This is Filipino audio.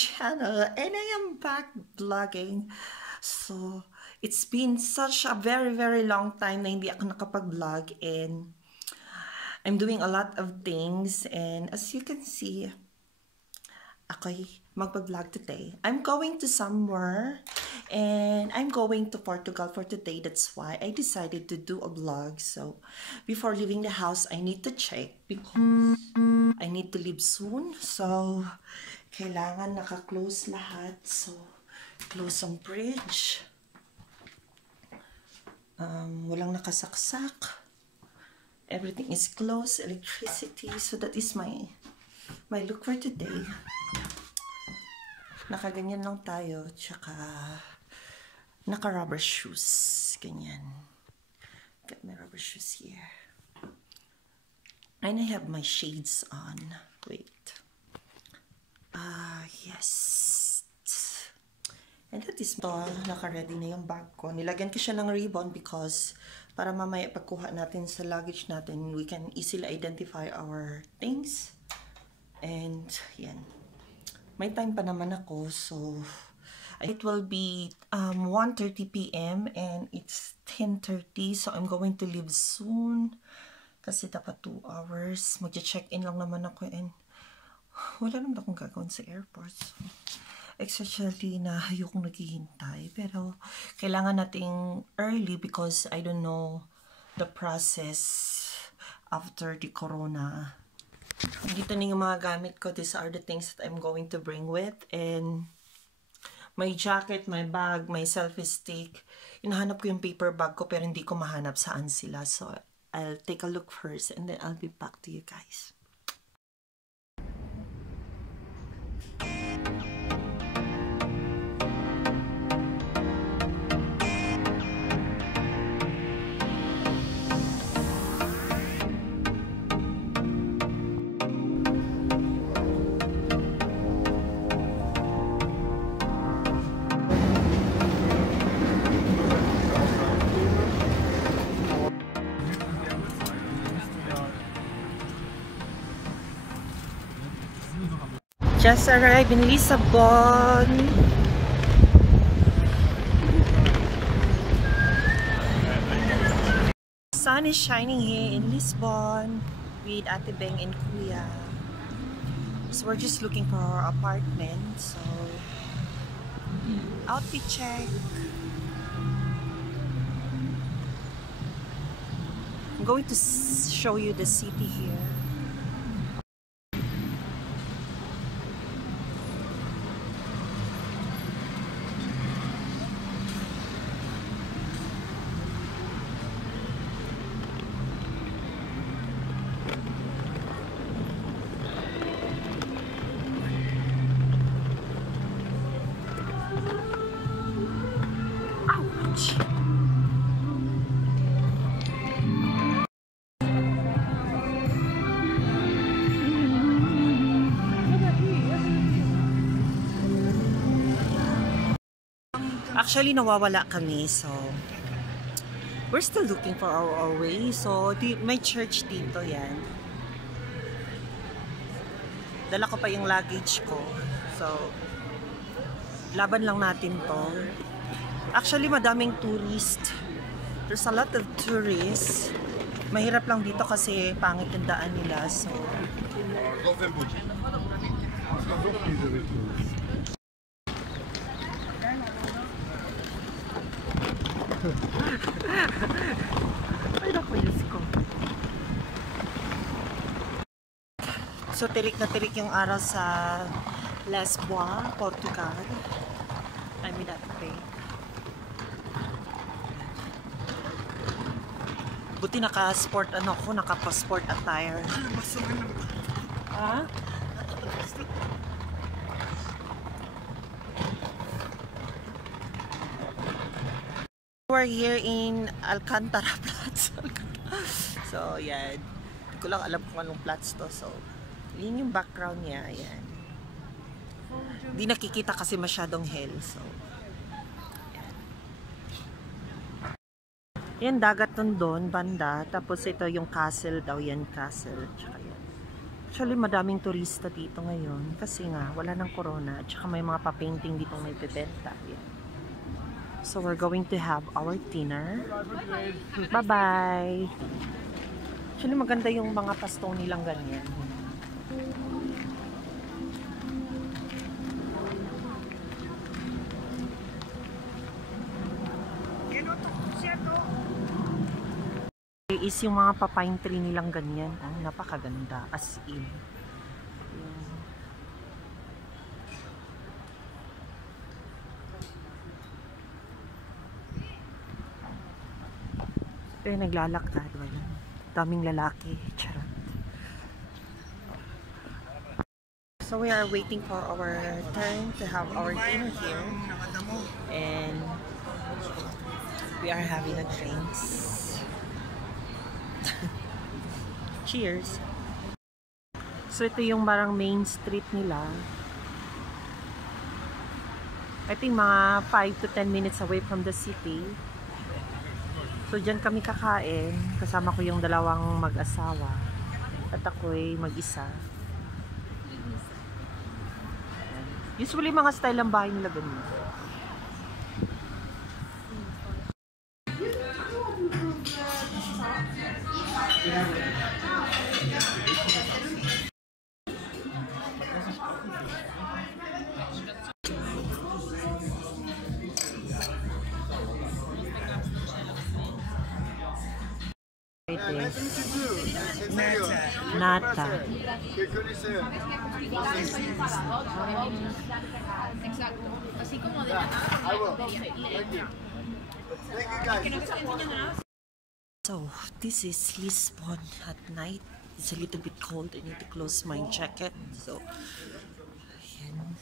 channel, and I am back vlogging. So it's been such a very long time na hindi ako nakapag-vlog, and I'm doing a lot of things, and as you can see, ako'y magpa-vlog today. I'm going to somewhere, and I'm going to Portugal for today. That's why I decided to do a vlog. So before leaving the house, I need to check because I need to leave soon. So kailangan naka-close lahat. So close ang bridge. Walang nakasaksak. Everything is closed. Electricity. So that is my look for today. Nakaganyan lang tayo, tsaka naka-rubber shoes, ganyan. Got my rubber shoes here. And I have my shades on. Wait. Yes. And that is ito, naka-ready na yung bag ko. Nilagyan ko siya ng ribbon because para mamaya pagkuha natin sa luggage natin, we can easily identify our things. And yan. May time pa naman ako, so it will be 1:30 p.m. and it's 10:30, so I'm going to leave soon kasi dapat 2 hours. Magche-check-in lang naman ako, and wala naman akong gagawin sa airport. So, especially na ayokong naghihintay, pero kailangan nating early because I don't know the process after the corona. Dito na yung mga gamit ko. These are the things that I'm going to bring with. And my jacket, my bag, my selfie stick. Hinahanap ko yung paper bag ko pero hindi ko mahanap saan sila. So I'll take a look first and then I'll be back to you guys. Just arrived in Lisbon. Sun is shining here in Lisbon with Ate Beng and Kuya. So we're just looking for our apartment. So outfit check. I'm going to show you the city here. Actually, nawawala kami, so we're still looking for our way. So, may church dito, yan. Dala ko pa yung luggage ko. So, laban lang natin to. Actually, madaming tourist. There's a lot of tourists. Mahirap lang dito kasi pangit yung daan nila. So, ay naku, Diyos ko. So tirik na tirik yung araw sa Lisbon, Portugal. I'm in that way. Buti naka-sport ano ko, naka-passport attire. Ha? We're here in Alcantara Flats. So, yan. Hindi ko lang alam kung anong flats to. So, yun yung background niya. Yan. Hindi nakikita kasi masyadong hell. So, yan. Yan, dagat nun doon, banda. Tapos ito yung castle daw yan, castle. Tsaka yan. Actually, madaming turista dito ngayon kasi nga wala ng corona at saka may mga pa-painting dito may bebenta. Yeah. So we're going to have our dinner. Bye-bye! Actually, maganda yung mga pasto nilang ganyan. Is yung mga pa-pine tree nilang ganyan. Oh, napakaganda. As in. Ito yung naglalakad. Wala. Daming lalaki. Charot. So we are waiting for our turn to have our dinner here. And we are having a drinks. Cheers! So ito yung parang main street nila. I think mga 5 to 10 minutes away from the city. So dyan kami kakain. Kasama ko yung dalawang mag-asawa. At ako'y mag-isa. Usually mga style ng bahay nila ganun. Nata. So, this is Lisbon at night. It's a little bit cold. I need to close my jacket. So, ayan.